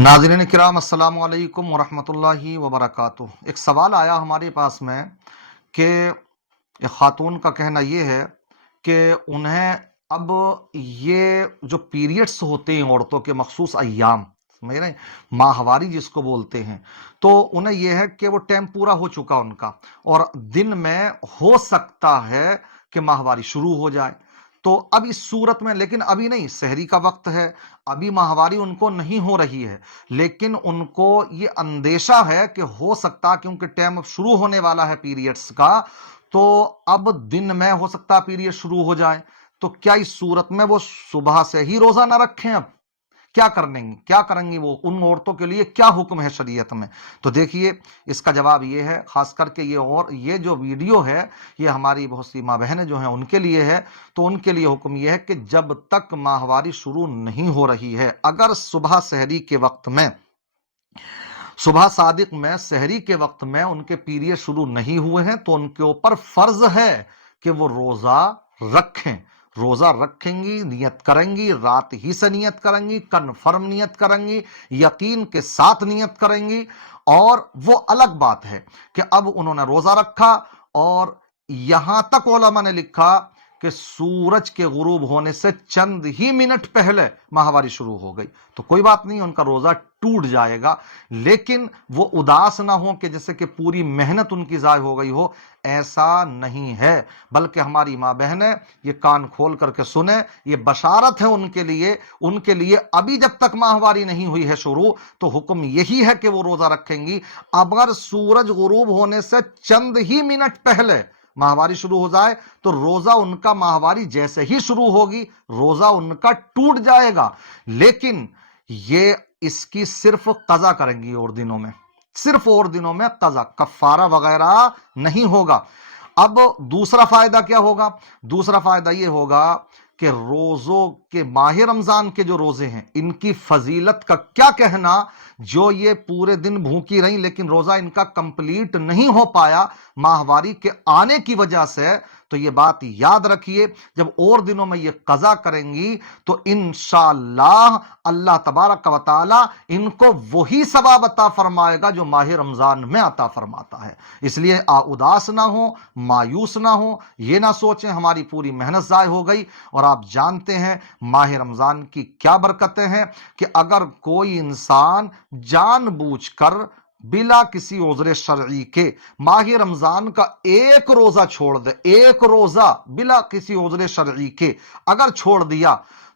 नाज़रीन किराम अस्सलाम वालेकुम वरहमतुल्लाहि वबरकातुह। एक सवाल आया हमारे पास में कि एक खातून का कहना ये है कि उन्हें अब ये जो पीरियड्स होते हैं औरतों के मखसूस अय्याम, समझ रहे हैं, माहवारी जिसको बोलते हैं, तो उन्हें यह है कि वो टाइम पूरा हो चुका उनका और दिन में हो सकता है कि माहवारी शुरू हो जाए। तो अब इस सूरत में, लेकिन अभी नहीं, सहरी का वक्त है, अभी माहवारी उनको नहीं हो रही है, लेकिन उनको ये अंदेशा है कि हो सकता, क्योंकि टाइम अब शुरू होने वाला है पीरियड्स का, तो अब दिन में हो सकता पीरियड शुरू हो जाए। तो क्या इस सूरत में वो सुबह से ही रोजा ना रखें? अब क्या करेंगी वो? उन औरतों के लिए क्या हुक्म है शरीयत में? तो देखिए, इसका जवाब ये है, खास करके ये जो वीडियो है, ये हमारी बहुत सी माँ बहनें जो हैं उनके लिए है। तो उनके लिए हुक्म ये है कि जब तक माहवारी शुरू नहीं हो रही है, अगर सुबह सादिक में सहरी के वक्त में उनके पीरियड शुरू नहीं हुए हैं, तो उनके ऊपर फर्ज है कि वो रोजा रखें। रोजा रखेंगी, नियत करेंगी, रात ही से नियत करेंगी, कन्फर्म नियत करेंगी, यकीन के साथ नियत करेंगी। और वो अलग बात है कि अब उन्होंने रोजा रखा और यहां तक उलमा ने लिखा कि सूरज के गुरूब होने से चंद ही मिनट पहले माहवारी शुरू हो गई, तो कोई बात नहीं, उनका रोजा टूट जाएगा। लेकिन वो उदास ना हो कि जैसे कि पूरी मेहनत उनकी जाय हो गई हो, ऐसा नहीं है। बल्कि हमारी माँ बहनें ये कान खोल करके सुने, ये बशारत है उनके लिए अभी जब तक माहवारी नहीं हुई है शुरू, तो हुक्म यही है कि वो रोजा रखेंगी। अगर सूरज गुरूब होने से चंद ही मिनट पहले माहवारी शुरू हो जाए, तो रोजा उनका, माहवारी जैसे ही शुरू होगी, रोजा उनका टूट जाएगा। लेकिन ये इसकी सिर्फ कजा करेंगी और दिनों में, सिर्फ और दिनों में कजा, कफारा वगैरह नहीं होगा। अब दूसरा फायदा क्या होगा? दूसरा फायदा यह होगा कि रोजों के, माह रमजान के जो रोजे हैं, इनकी फजीलत का क्या कहना, जो ये पूरे दिन भूखी रही लेकिन रोजा इनका कंप्लीट नहीं हो पाया माहवारी के आने की वजह से। तो ये बात याद रखिए, जब और दिनों में ये कजा करेंगी तो इंशाअल्लाह अल्लाह तबारक व तआला इनको वही सवाब अता फरमाएगा जो माह रमजान में अता फरमाता है। इसलिए उदास ना हो, मायूस ना हो, ये ना सोचें हमारी पूरी मेहनत जाय हो गई। और आप जानते हैं माह रमजान की क्या बरकतें हैं कि अगर कोई इंसान जानबूझकर बिला किसी उज़्र शरई के माह रमजान का एक रोजा छोड़ दे, एक रोजा बिला किसी उज़्र शरई के अगर छोड़ दिया,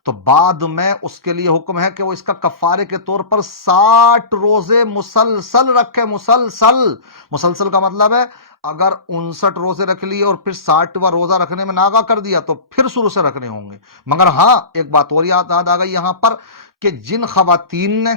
तो बाद में उसके लिए हुक्म है कि वो इसका कफारे के तौर पर 60 रोजे मुसलसल रखे। मुसलसल का मतलब है, अगर 59 रोजे रख लिए और फिर 60वां रोजा रखने में नागा कर दिया तो फिर शुरू से रखने होंगे। मगर हां, एक बात और याद आ गई यहां पर कि जिन खवातीन ने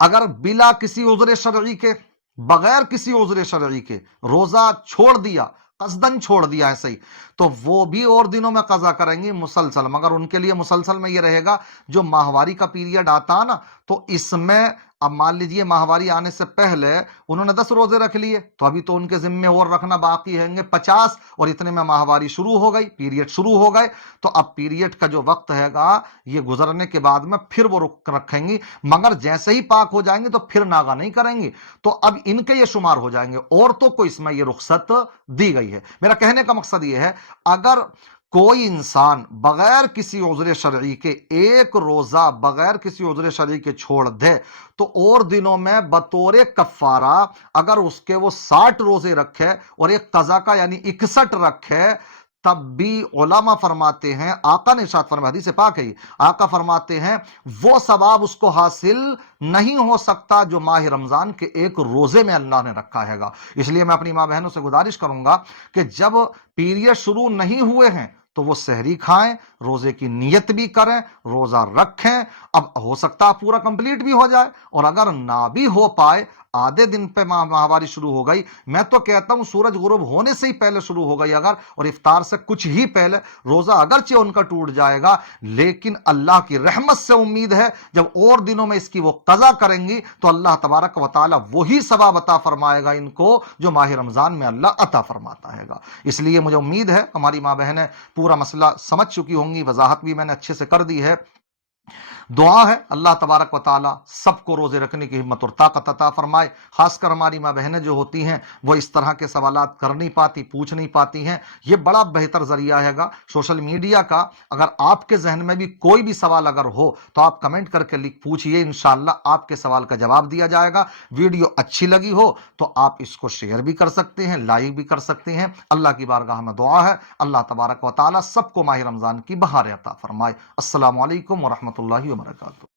अगर बिला किसी उज़्र शरई के, बगैर किसी उज़्र शरई के रोजा छोड़ दिया, कसदन छोड़ दिया ऐसे ही, तो वो भी और दिनों में कजा करेंगी मुसलसल। मगर उनके लिए मुसलसल में ये रहेगा, जो माहवारी का पीरियड आता है ना, तो इसमें अब मान लीजिए माहवारी आने से पहले उन्होंने 10 रोजे रख लिए, तो अभी तो उनके जिम्मे और रखना बाकी हैंगे 50, और इतने में माहवारी शुरू हो गई, पीरियड शुरू हो गए। तो अब पीरियड का जो वक्त हैगा, ये गुजरने के बाद में फिर वो रुक रखेंगी, मगर जैसे ही पाक हो जाएंगे तो फिर नागा नहीं करेंगी। तो अब इनके ये शुमार हो जाएंगे, औरतों को इसमें ये रुख्सत दी गई है। मेरा कहने का मकसद ये है, अगर कोई इंसान बगैर किसी उज़्र शरई के एक रोजा बगैर किसी उज़्र शरई के छोड़ दे, तो और दिनों में बतौर कफारा अगर उसके वो 60 रोजे रखे और एक कजा का यानी 61 रखे, तब भी उलमा फरमाते हैं, आका ने इरशाद फरमाया, हदीस पाक है, आका फरमाते हैं वो सवाब उसको हासिल नहीं हो सकता जो माह रमजान के एक रोजे में अल्लाह ने रखा हैगा। इसलिए मैं अपनी मां बहनों से गुजारिश करूंगा कि जब पीरियड शुरू नहीं हुए हैं तो वो सहरी खाएं, रोजे की नियत भी करें, रोजा रखें। अब हो सकता है पूरा कंप्लीट भी हो जाए, और अगर ना भी हो पाए, आधे दिन पे माहवारी शुरू हो गई, मैं तो कहता हूं सूरज गुरूब होने से ही पहले शुरू हो गई अगर, और इफ्तार से कुछ ही पहले, रोजा अगरचे उनका टूट जाएगा, लेकिन अल्लाह की रहमत से उम्मीद है जब और दिनों में इसकी वो कजा करेंगी तो अल्लाह तबारक व तआला वही सवाब अता फरमाएगा इनको जो माह रमजान में अल्लाह अता फरमाता है। इसलिए मुझे उम्मीद है हमारी माँ बहनें पूरा मसला समझ चुकी होंगी, वजाहत भी मैंने अच्छे से कर दी है। दुआ है अल्लाह तबारक व ताला सबको रोजे रखने की हिम्मत और ताकत अता फरमाए। खासकर हमारी माँ बहनें जो होती हैं वो इस तरह के सवालात कर नहीं पाती, पूछ नहीं पाती हैं। ये बड़ा बेहतर जरिया हैगा सोशल मीडिया का। अगर आपके जहन में भी कोई भी सवाल अगर हो तो आप कमेंट करके लिख पूछिए, इंशाअल्लाह आपके सवाल का जवाब दिया जाएगा। वीडियो अच्छी लगी हो तो आप इसको शेयर भी कर सकते हैं, लाइक भी कर सकते हैं। अल्लाह की बारगाह में दुआ है अल्लाह तबारक व ताला सबको माह रमजान की बहार अता फरमाए। अस्सलामु अलैकुम व रहमतुल्लाहि व बरकातुहू।